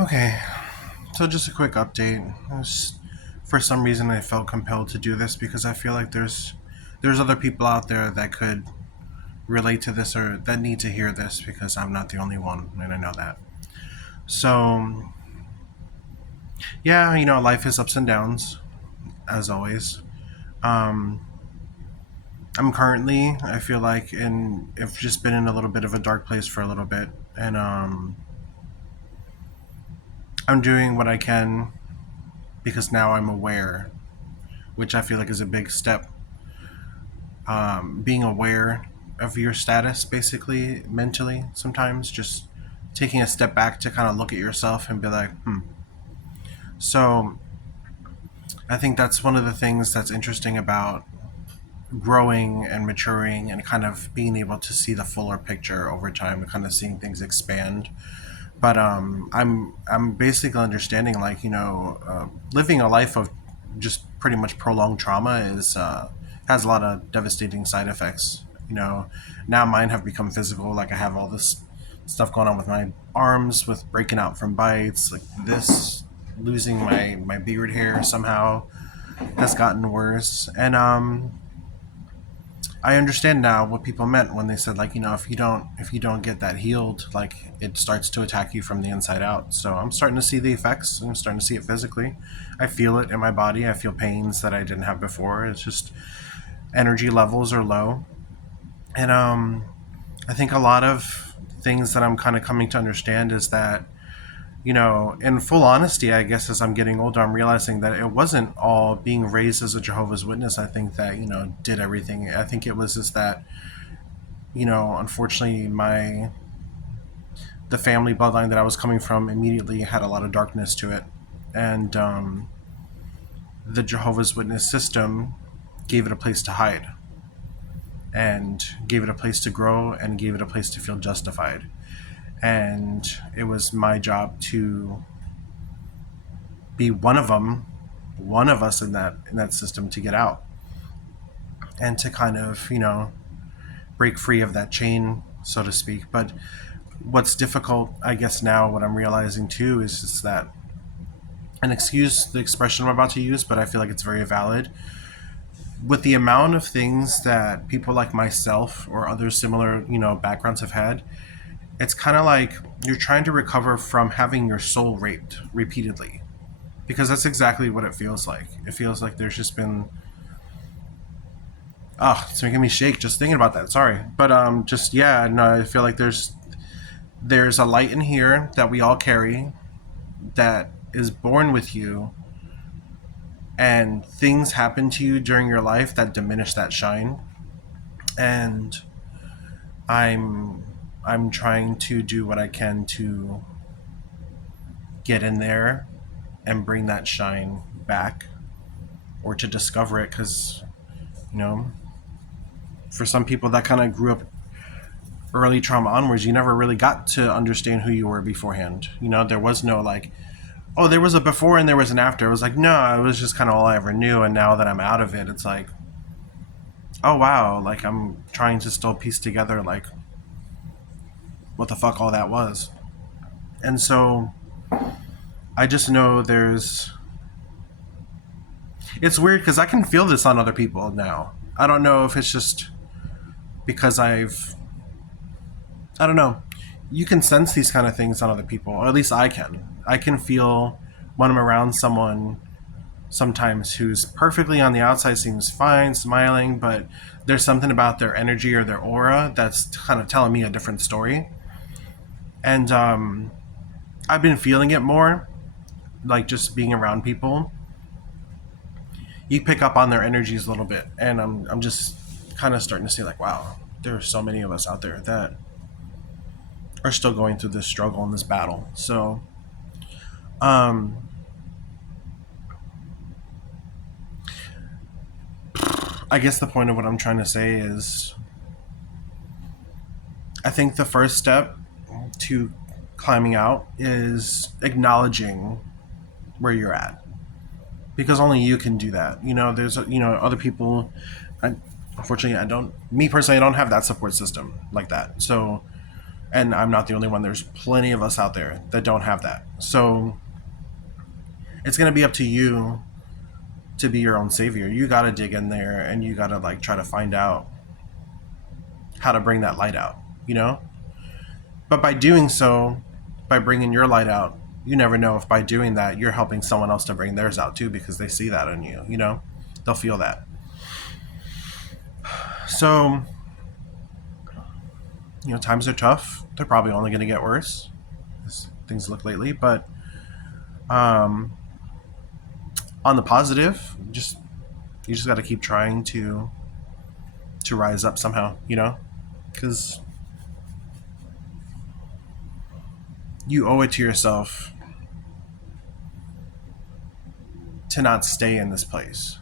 Okay, so just a quick update. For some reason, I felt compelled to do this because I feel like there's other people out there that could relate to this or that need to hear this because I'm not the only one, and I know that. So yeah, life is ups and downs as always. Um, I'm currently, I feel like, I've just been in a little bit of a dark place for a little bit, and I'm doing what I can because now I'm aware, which I feel like is a big step. Being aware of your status, basically, mentally, sometimes just taking a step back to kind of look at yourself and be like, So, I think that's one of the things that's interesting about growing and maturing and kind of being able to see the fuller picture over time and kind of seeing things expand. But I'm basically understanding, like, living a life of just pretty much prolonged trauma is has a lot of devastating side effects. Now mine have become physical. Like, I have all this stuff going on with my arms, with breaking out from bites, like this, losing my beard hair somehow has gotten worse. And I understand now what people meant when they said, like, if you don't get that healed, like, it starts to attack you from the inside out. So I'm starting to see the effects. I'm starting to see it physically. I feel it in my body. I feel pains that I didn't have before. It's just energy levels are low. And I think a lot of things that I'm kind of coming to understand is that, in full honesty, I guess as I'm getting older, I'm realizing that it wasn't all being raised as a Jehovah's Witness. I think that, did everything. I think it was just that, unfortunately, the family bloodline that I was coming from immediately had a lot of darkness to it. And the Jehovah's Witness system gave it a place to hide and gave it a place to grow and gave it a place to feel justified. And it was my job to be one of them, one of us in that system, to get out and to kind of break free of that chain, so to speak. But what's difficult, I guess, now, what I'm realizing too, is just that, and excuse the expression I'm about to use, but I feel like it's very valid. With the amount of things that people like myself or other similar backgrounds have had, it's kind of like you're trying to recover from having your soul raped repeatedly, because that's exactly what it feels like. It feels like there's just been, oh, it's making me shake just thinking about that. Sorry, but just, yeah, no, I feel like there's a light in here that we all carry that is born with you, and things happen to you during your life that diminish that shine. And I'm trying to do what I can to get in there and bring that shine back, or to discover it, because you know for some people that kind of grew up early trauma onwards, you never really got to understand who you were beforehand. There was no, like, oh, there was a before and there was an after. It was like, no, it was just kind of all I ever knew. And now that I'm out of it, it's like, oh wow, like, I'm trying to still piece together, like, what the fuck all that was. And so I just know it's weird because I can feel this on other people now. I don't know if it's just because I don't know. You can sense these kind of things on other people, or at least I can. I can feel when I'm around someone sometimes who's perfectly on the outside, seems fine, smiling, but there's something about their energy or their aura that's kind of telling me a different story. And I've been feeling it more, like, just being around people. You pick up on their energies a little bit, and I'm just kind of starting to see, like, wow, there are so many of us out there that are still going through this struggle and this battle. So, um, I guess the point of what I'm trying to say is, I think the first step to climbing out is acknowledging where you're at, because only you can do that. There's other people. Unfortunately, me personally, I don't have that support system like that. So And I'm not the only one. There's plenty of us out there that don't have that. So it's going to be up to you to be your own savior. You got to dig in there and you got to like try to find out how to bring that light out, you know? But by doing so, by bringing your light out, you never know if by doing that you're helping someone else to bring theirs out too, because they see that in you, you know? They'll feel that. So, you know, times are tough. They're probably only going to get worse as things look lately, but um on the positive, you just got to keep trying to rise up somehow, you know? Cuz you owe it to yourself to not stay in this place.